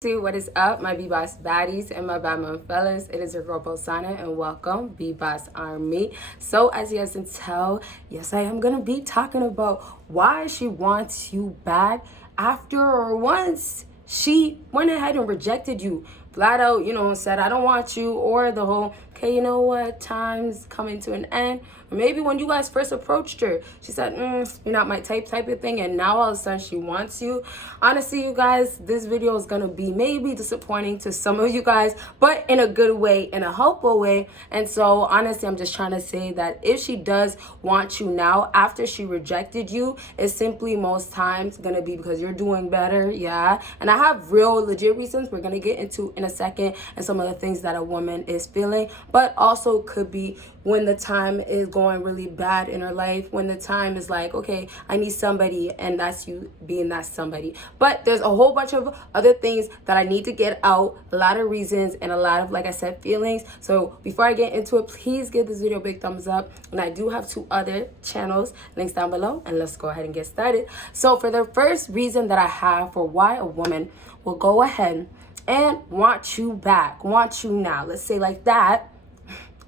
What is up, my BBossBaddies and my bad mom fellas? It is your girl Bosana and welcome BBossArmy. So as you guys can tell, yes, I am gonna be talking about why she wants you back after once she went ahead and rejected you flat out, said I don't want you, or the whole okay, you know what, time's coming to an end. Or maybe when you guys first approached her, she said, you're not my type of thing, and now all of a sudden she wants you. Honestly, you guys, this video is gonna be maybe disappointing to some of you guys, but in a good way, in a helpful way. And so honestly, I'm just trying to say that if she does want you now after she rejected you, it's simply most times gonna be because you're doing better. Yeah, and I have real legit reasons we're gonna get into in a second, and some of the things that a woman is feeling, but also could be when the time is going really bad in her life, when the time is like, okay, I need somebody, and that's you being that somebody. But there's a whole bunch of other things that I need to get out, a lot of reasons and a lot of, like I said, feelings. So before I get into it, please give this video a big thumbs up. And I do have 2 other channels, links down below, and let's go ahead and get started. So for the first reason that I have for why a woman will go ahead and want you back, want you now, let's say like that,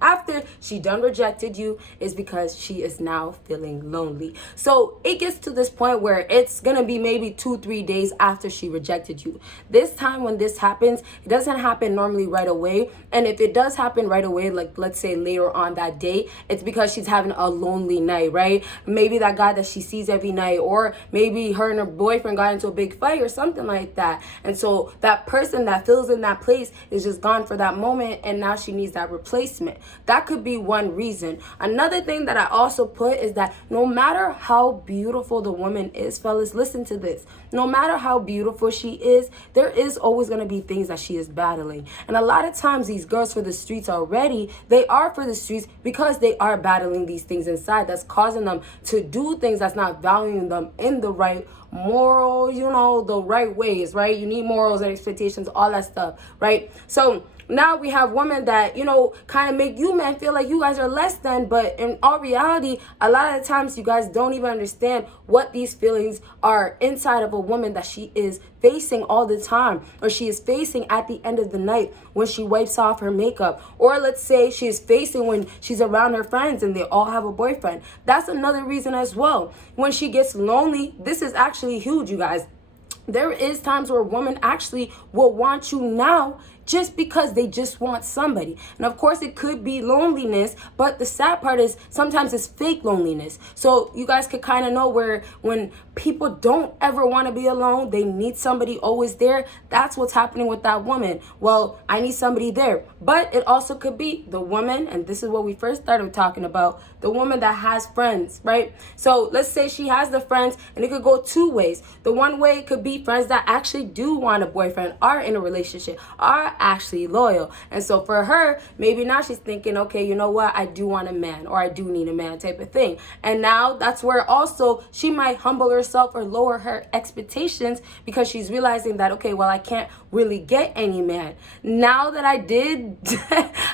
after she done rejected you, is because she is now feeling lonely. So it gets to this point where it's gonna be maybe 2-3 days after she rejected you. This time when this happens, it doesn't happen normally right away. And if it does happen right away, like let's say later on that day, it's because she's having a lonely night, right? Maybe that guy that she sees every night, or maybe her and her boyfriend got into a big fight or something like that. And so that person that fills in that place is just gone for that moment, and now she needs that replacement. That could be one reason. Another thing that I also put is that no matter how beautiful the woman is, fellas, listen to this. No matter how beautiful she is, there is always going to be things that she is battling. And a lot of times these girls for the streets already, they are for the streets because they are battling these things inside that's causing them to do things that's not valuing them in the right moral, the right ways, right? You need morals and expectations, all that stuff, right? So now we have women that, kind of make you men feel like you guys are less than, but in all reality, a lot of the times you guys don't even understand what these feelings are inside of a woman that she is facing all the time, or she is facing at the end of the night when she wipes off her makeup, or let's say she is facing when she's around her friends and they all have a boyfriend. That's another reason as well. When she gets lonely, this is actually huge, you guys. There is times where a woman actually will want you now just because they just want somebody. And of course it could be loneliness, but the sad part is sometimes it's fake loneliness. So you guys could kind of know where when people don't ever want to be alone, they need somebody always there. That's what's happening with that woman. Well, I need somebody there. But it also could be the woman, and this is what we first started talking about, the woman that has friends, right? So let's say she has the friends, and it could go 2 ways. The one way could be friends that actually do want a boyfriend, are in a relationship, are actually loyal. And so for her, maybe now she's thinking, okay, you know what, I do want a man, or I do need a man type of thing. And now that's where also she might humble herself or lower her expectations because she's realizing that, okay, well, I can't really get any man. Now that I did,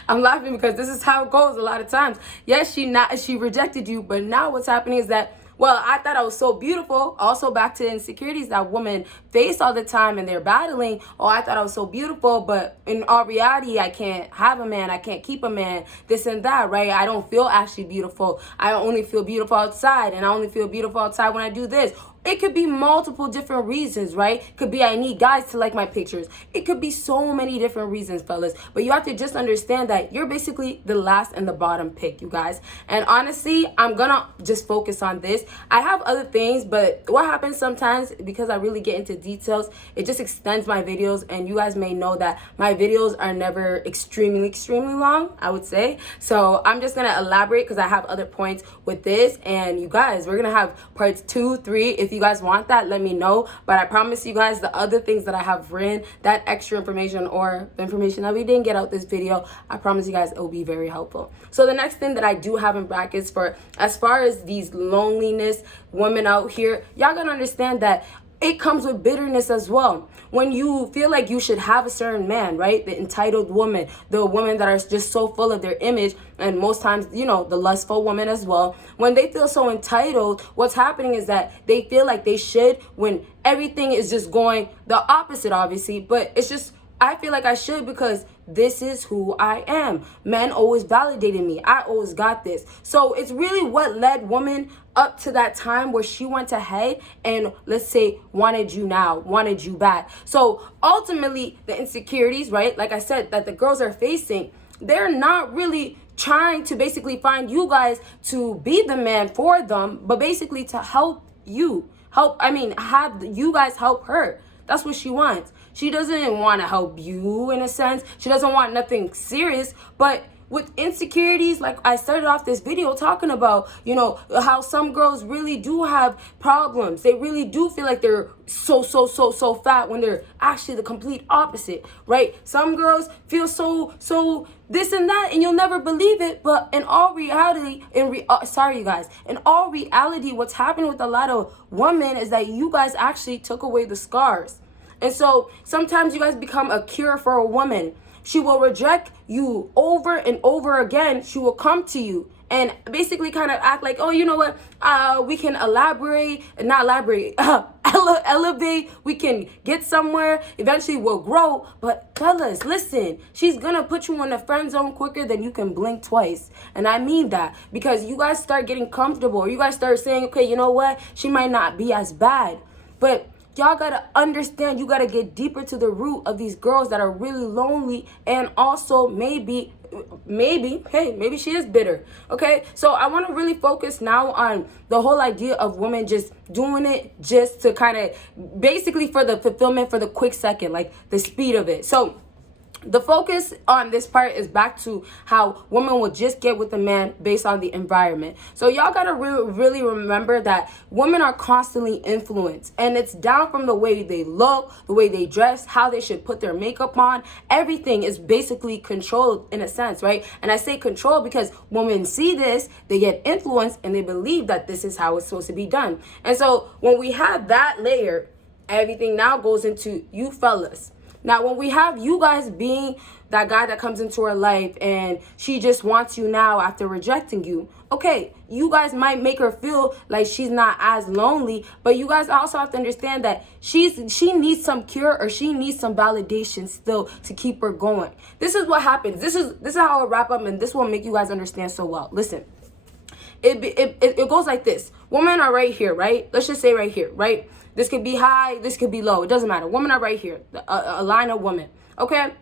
I'm laughing because this is how it goes a lot of times. Yes, she rejected you, but now what's happening is that, well, I thought I was so beautiful. Also back to insecurities that women face all the time and they're battling. Oh, I thought I was so beautiful, but in all reality, I can't have a man. I can't keep a man, this and that, right? I don't feel actually beautiful. I only feel beautiful outside, and I only feel beautiful outside when I do this. It could be multiple different reasons, right? Could be I need guys to like my pictures. It could be so many different reasons, fellas. But you have to just understand that you're basically the last and the bottom pick, you guys. And honestly, I'm gonna just focus on this. I have other things, but what happens sometimes, because I really get into details, it just extends my videos. And you guys may know that my videos are never extremely long, I would say. So I'm just gonna elaborate because I have other points with this. And you guys, we're gonna have parts 2, 3. If you guys want that, let me know. But I promise you guys, the other things that I have written, that extra information or the information that we didn't get out this video, I promise you guys it will be very helpful. So the next thing that I do have in brackets for as far as these loneliness women out here, y'all gonna understand that it comes with bitterness as well. When you feel like you should have a certain man, right? The entitled woman, the women that are just so full of their image, and most times, you know, the lustful woman as well. When they feel so entitled, what's happening is that they feel like they should when everything is just going the opposite, obviously. But it's just, I feel like I should because this is who I am. Men always validated me. I always got this. So it's really what led women up to that time where she went ahead and, let's say, wanted you now, wanted you bad. So ultimately, the insecurities, right, like I said, that the girls are facing, they're not really trying to basically find you guys to be the man for them, but basically to help you. Have you guys help her. That's what she wants. She doesn't want to help you in a sense. She doesn't want nothing serious. But with insecurities, like I started off this video talking about, you know, how some girls really do have problems. They really do feel like they're so fat when they're actually the complete opposite, right? Some girls feel so this and that, and you'll never believe it. But in all reality, sorry you guys, in all reality, what's happening with a lot of women is that you guys actually took away the scars. And so sometimes you guys become a cure for a woman. She will reject you over and over again. She will come to you and basically kind of act like, oh, you know what? We can elevate. We can get somewhere. Eventually we'll grow. But fellas, listen, she's going to put you in the friend zone quicker than you can blink twice. And I mean that because you guys start getting comfortable. Or you guys start saying, okay, you know what? She might not be as bad. But y'all gotta understand, you gotta get deeper to the root of these girls that are really lonely, and also maybe she is bitter. Okay, so I want to really focus now on the whole idea of women just doing it just to kind of basically for the fulfillment, for the quick second, like the speed of it. So the focus on this part is back to how women will just get with a man based on the environment. So y'all gotta really remember that women are constantly influenced, and it's down from the way they look, the way they dress, how they should put their makeup on. Everything is basically controlled in a sense, right? And I say control because women see this, they get influenced, and they believe that this is how it's supposed to be done. And so when we have that layer, everything now goes into you fellas. Now, when we have you guys being that guy that comes into her life and she just wants you now after rejecting you, okay, you guys might make her feel like she's not as lonely, but you guys also have to understand that she needs some cure, or she needs some validation still to keep her going. This is what happens. This is how I wrap up, and this will make you guys understand so well. Listen, it goes like this. Women are right here, right? Let's just say right here, right? This could be high, this could be low. It doesn't matter. Women are right here, a line of women, okay?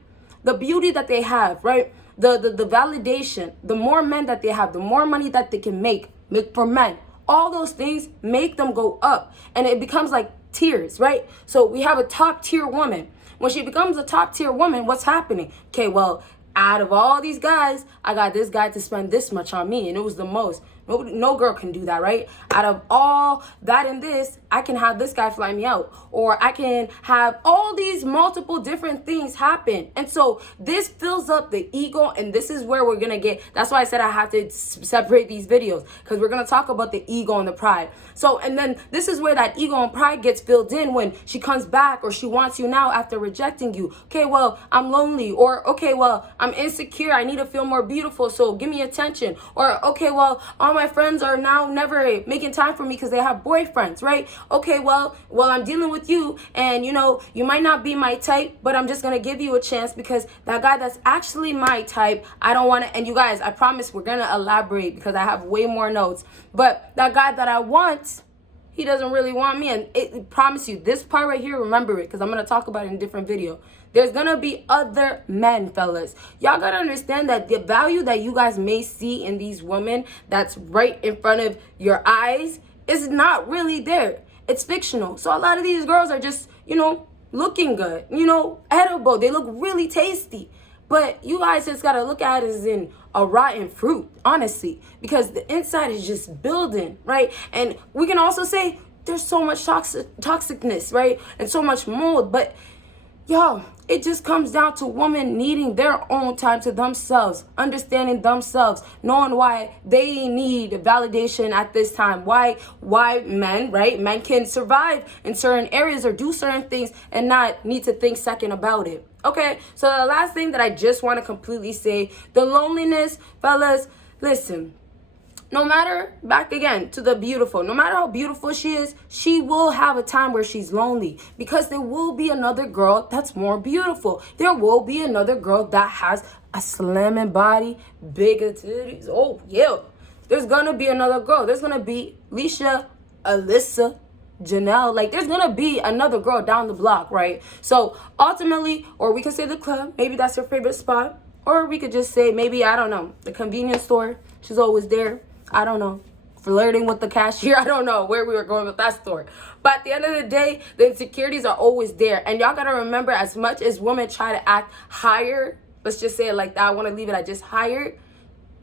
The beauty that they have, right? The validation, the more men that they have, the more money that they can make for men. All those things make them go up, and it becomes like tiers, right? So we have a top tier woman. When she becomes a top tier woman, what's happening? Okay, well, out of all these guys, I got this guy to spend this much on me, and it was the most. No girl can do that, right? Out of all that and this, I can have this guy fly me out, or I can have all these multiple different things happen. And so this fills up the ego, and this is where we're gonna get. That's why I said I have to separate these videos, because we're gonna talk about the ego and the pride. So, and then this is where that ego and pride gets filled in when she comes back, or she wants you now after rejecting you. Okay, well, I'm lonely, or okay, well, I'm insecure, I need to feel more beautiful, so give me attention. Or okay, well, all my friends are now never making time for me because they have boyfriends, right? Okay, well, I'm dealing with you, and you know, you might not be my type, but I'm just gonna give you a chance because that guy that's actually my type, I don't want to. And you guys, I promise we're gonna elaborate because I have way more notes. But that guy that I want, he doesn't really want me, and it promise you, this part right here, remember it, because I'm gonna talk about it in a different video. There's gonna be other men, fellas. Y'all gotta understand that the value that you guys may see in these women that's right in front of your eyes is not really there. It's fictional. So a lot of these girls are just, you know, looking good, you know, edible. They look really tasty. But you guys just gotta look at it as in a rotten fruit, honestly, because the inside is just building, right? And we can also say there's so much toxicness, right? And so much mold, but Yo, it just comes down to women needing their own time to themselves, understanding themselves, knowing why they need validation at this time. Why men, right? Men can survive in certain areas or do certain things and not need to think second about it. Okay, so the last thing that I just want to completely say, the loneliness, fellas, listen. No matter, back again to the beautiful, no matter how beautiful she is, she will have a time where she's lonely, because there will be another girl that's more beautiful. There will be another girl that has a slamming body, bigger titties. Oh, yeah. There's going to be another girl. There's going to be Leisha, Alyssa, Janelle. Like, there's going to be another girl down the block, right? So ultimately, or we could say the club. Maybe that's her favorite spot. Or we could just say, maybe, I don't know, the convenience store. She's always there. I don't know, flirting with the cashier. I don't know where we were going with that story. But at the end of the day, the insecurities are always there. And y'all got to remember, as much as women try to act higher, let's just say it like that, I want to leave it at just higher,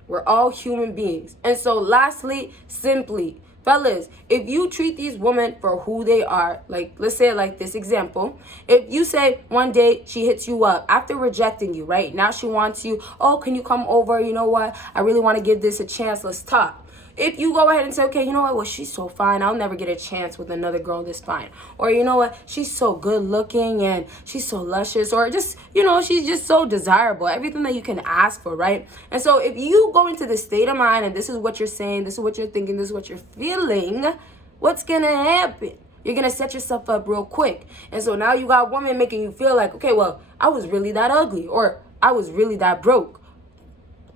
we're all human beings. And so lastly, simply, fellas, if you treat these women for who they are, like, let's say it like this example. If you say one day she hits you up after rejecting you, right? Now she wants you, oh, can you come over? You know what? I really want to give this a chance. Let's talk. If you go ahead and say, okay, you know what? Well, she's so fine. I'll never get a chance with another girl this fine. Or, you know what? She's so good looking and she's so luscious. Or just, you know, she's just so desirable. Everything that you can ask for, right? And so if you go into this state of mind and this is what you're saying, this is what you're thinking, this is what you're feeling, what's going to happen? You're going to set yourself up real quick. And so now you got women making you feel like, okay, well, I was really that ugly. Or I was really that broke.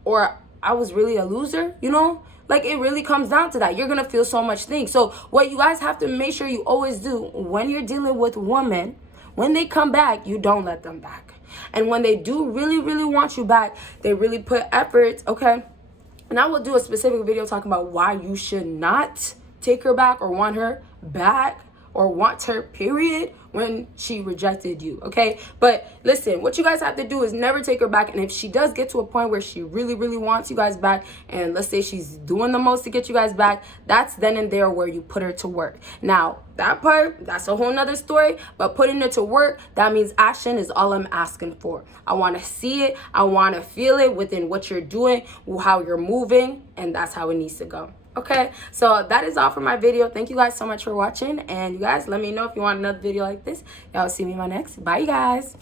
Or I was really a loser, you know? Like, it really comes down to that. You're going to feel so much things. So what you guys have to make sure you always do when you're dealing with women, when they come back, you don't let them back. And when they do really, really want you back, they really put effort, okay? And I will do a specific video talking about why you should not take her back or want her back or want her, period, when she rejected you, okay? But listen, what you guys have to do is never take her back. And if she does get to a point where she really, really wants you guys back, and let's say she's doing the most to get you guys back, that's then and there where you put her to work. Now, that part, that's a whole nother story, but putting her to work, that means action is all I'm asking for. I want to see it. I want to feel it within what you're doing, how you're moving, and that's how it needs to go. Okay, so that is all for my video. Thank you guys so much for watching, and you guys let me know if you want another video like this. Y'all see me in my next. Bye, you guys.